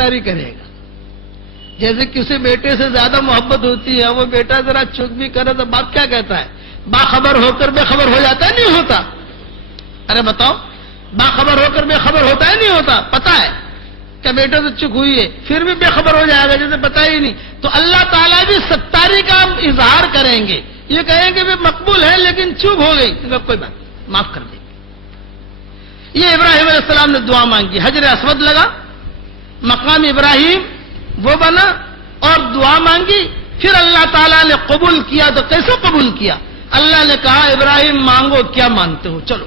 ستاری کرے گا. جیسے کسی بیٹے سے زیادہ محبت ہوتی ہے, وہ بیٹا ذرا چک بھی کرے تو باپ کیا کہتا ہے؟ باخبر ہو کر بے خبر ہو جاتا ہے نہیں ہوتا؟ ارے بتاؤ, باخبر ہو کر بے خبر ہوتا ہے نہیں ہوتا؟ پتا ہے کہ بیٹے سے چک ہوئی ہے, پھر بھی بے خبر ہو جائے گا جیسے پتا ہی نہیں. تو اللہ تعالیٰ بھی ستاری کا اظہار کریں گے, یہ کہیں گے مقبول ہے لیکن چوک ہو گئی, کوئی بات معاف کر دیں گے. یہ ابراہیم علیہ السلام نے دعا مانگی, حجر اسود لگا, مقام ابراہیم وہ بنا اور دعا مانگی. پھر اللہ تعالیٰ نے قبول کیا. تو کیسے قبول کیا؟ اللہ نے کہا ابراہیم مانگو, کیا مانگتے ہو, چلو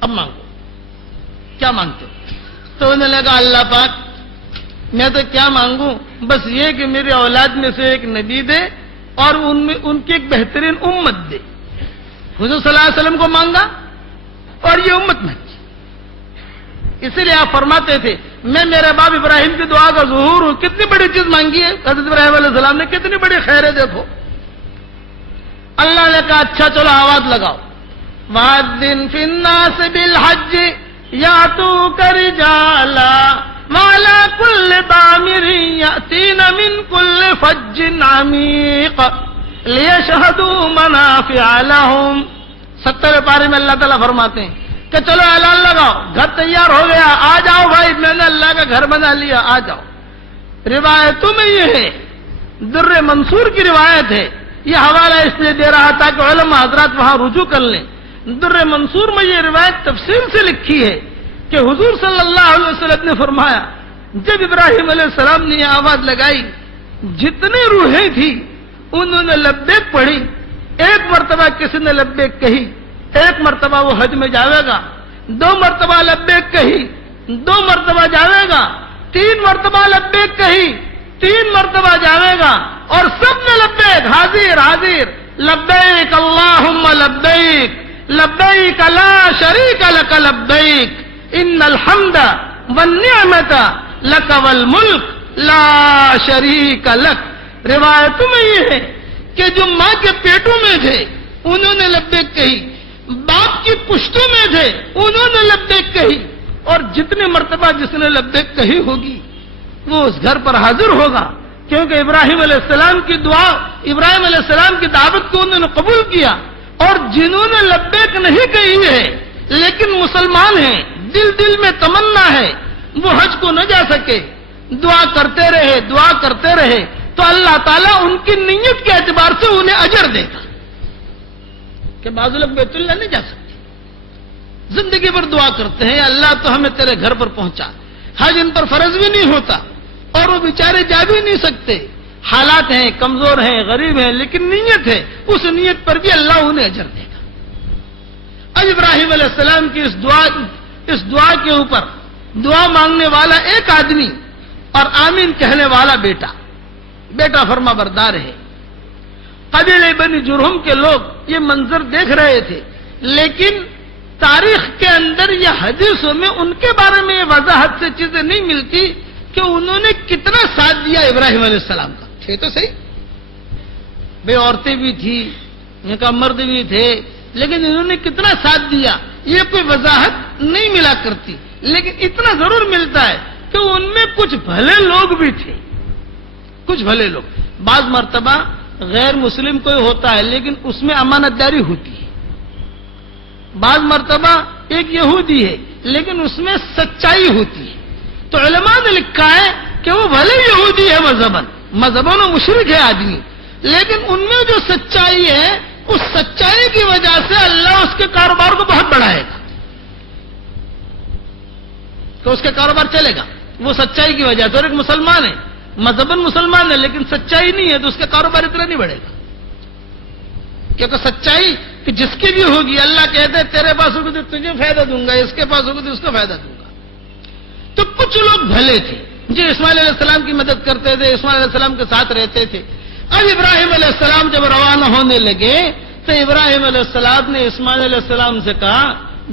اب مانگو, کیا مانگتے ہو؟ تو انہوں نے کہا اللہ پاک میں تو کیا مانگوں, بس یہ کہ میری اولاد میں سے ایک نبی دے اور ان کی ایک بہترین امت دے. حضور صلی اللہ علیہ وسلم کو مانگا اور یہ امت مانگی. اسی لیے آپ فرماتے تھے میں میرے باپ ابراہیم کی دعا کا ظہور ہوں. کتنی بڑی چیز مانگی ہے حضرت ابراہیم علیہ السلام نے, کتنی بڑی خیر ہے دیکھو. اللہ نے کہا اچھا چلو آواز لگاؤ, وَأَذِّن فِي النَّاسِ بِالْحَجِّ يَأْتُوكَ رِجَالًا وَعَلَىٰ كُلِّ ضَامِرٍ يَأْتِينَ مِنْ كُلِّ فَجٍّ عَمِيقٍ لِيَشْهَدُوا مَنَافِعَ لَهُمْ. 70 پارے میں اللہ تعالیٰ فرماتے ہیں کہ چلو اعلان لگاؤ, گھر تیار ہو گیا, آ جاؤ بھائی, میں نے اللہ کا گھر بنا لیا, آ جاؤ. روایتوں میں یہ ہے, در منصور کی روایت ہے, یہ حوالہ اس لیے دے رہا تھا کہ علماء حضرات وہاں رجوع کر لیں. در منصور میں یہ روایت تفصیل سے لکھی ہے کہ حضور صلی اللہ علیہ وسلم نے فرمایا جب ابراہیم علیہ السلام نے یہ آواز لگائی, جتنے روحیں تھیں انہوں نے لبیک پڑھی. ایک مرتبہ کسی نے لبیک کہی, ایک مرتبہ وہ حج میں جاوے گا, 2 مرتبہ لبیک کہی, 2 مرتبہ جاوے گا, 3 مرتبہ لبیک کہی, 3 مرتبہ جاوے گا, اور سب نے لبیک, حاضر حاضر, لبیک اللہم لبیک لبیک لا شریک لک لبیک ان الحمد والنعمت لک والملک لا شریک لک. روایتوں میں یہ ہے کہ جو ماں کے پیٹوں میں تھے انہوں نے لبیک کہی, باپ کی پشتوں میں تھے انہوں نے لبیک کہی, اور جتنی مرتبہ جس نے لبیک کہی ہوگی وہ اس گھر پر حاضر ہوگا. کیونکہ ابراہیم علیہ السلام کی دعا, ابراہیم علیہ السلام کی دعوت کو انہوں نے قبول کیا. اور جنہوں نے لبیک نہیں کہی ہے لیکن مسلمان ہیں, دل میں تمنا ہے, وہ حج کو نہ جا سکے, دعا کرتے رہے, دعا کرتے رہے, تو اللہ تعالیٰ ان کی نیت کے اعتبار سے انہیں اجر دے گا. کہ بعض لوگ بیت اللہ نہیں جا سکتے, زندگی پر دعا کرتے ہیں اللہ تو ہمیں تیرے گھر پر پہنچا, حج ان پر فرض بھی نہیں ہوتا اور وہ بیچارے جا بھی نہیں سکتے, حالات ہیں, کمزور ہیں, غریب ہیں, لیکن نیت ہے, اس نیت پر بھی اللہ انہیں اجر دے گا. اب ابراہیم علیہ السلام کی اس دعا کے اوپر دعا مانگنے والا ایک آدمی اور آمین کہنے والا بیٹا فرما بردار ہے. قبیلہ بنی جرہم کے لوگ یہ منظر دیکھ رہے تھے, لیکن تاریخ کے اندر یا حدیثوں میں ان کے بارے میں یہ وضاحت سے چیزیں نہیں ملتی کہ انہوں نے کتنا ساتھ دیا ابراہیم علیہ السلام کا. تھے تو صحیح, بے عورتیں بھی تھی, ان کا مرد بھی تھے, لیکن انہوں نے کتنا ساتھ دیا یہ کوئی وضاحت نہیں ملا کرتی. لیکن اتنا ضرور ملتا ہے کہ ان میں کچھ بھلے لوگ بھی تھے, کچھ بھلے لوگ. بعض مرتبہ غیر مسلم کوئی ہوتا ہے لیکن اس میں امانت داری ہوتی ہے, بعض مرتبہ ایک یہودی ہے لیکن اس میں سچائی ہوتی ہے. تو علماء نے لکھا ہے کہ وہ بھلے یہودی ہے مذہباً و مشرک ہے آدمی, لیکن ان میں جو سچائی ہے اس سچائی کی وجہ سے اللہ اس کے کاروبار کو بہت بڑھائے گا, تو اس کے کاروبار چلے گا وہ سچائی کی وجہ سے. اور ایک مسلمان ہے, مذہباً مسلمان ہے لیکن سچائی نہیں ہے, تو اس کا کاروبار اتنا نہیں بڑھے گا. کیونکہ سچائی کہ جس کی بھی ہوگی اللہ کہتے ہیں تیرے پاس ہوگی تو تجھے فائدہ دوں گا, اس کے پاس ہوگی تو اس کو فائدہ دوں گا. تو کچھ لوگ بھلے تھے جو اسماعیل علیہ السلام کی مدد کرتے تھے, اسماعیل علیہ السلام کے ساتھ رہتے تھے. اب ابراہیم علیہ السلام جب روانہ ہونے لگے تو ابراہیم علیہ السلام نے اسماعیل علیہ السلام سے کہا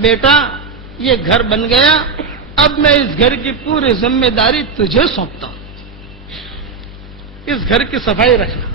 بیٹا یہ گھر بن گیا, اب میں اس گھر کی پوری ذمہ داری تجھے سونپتا ہوں, اس گھر کی صفائی رکھنا.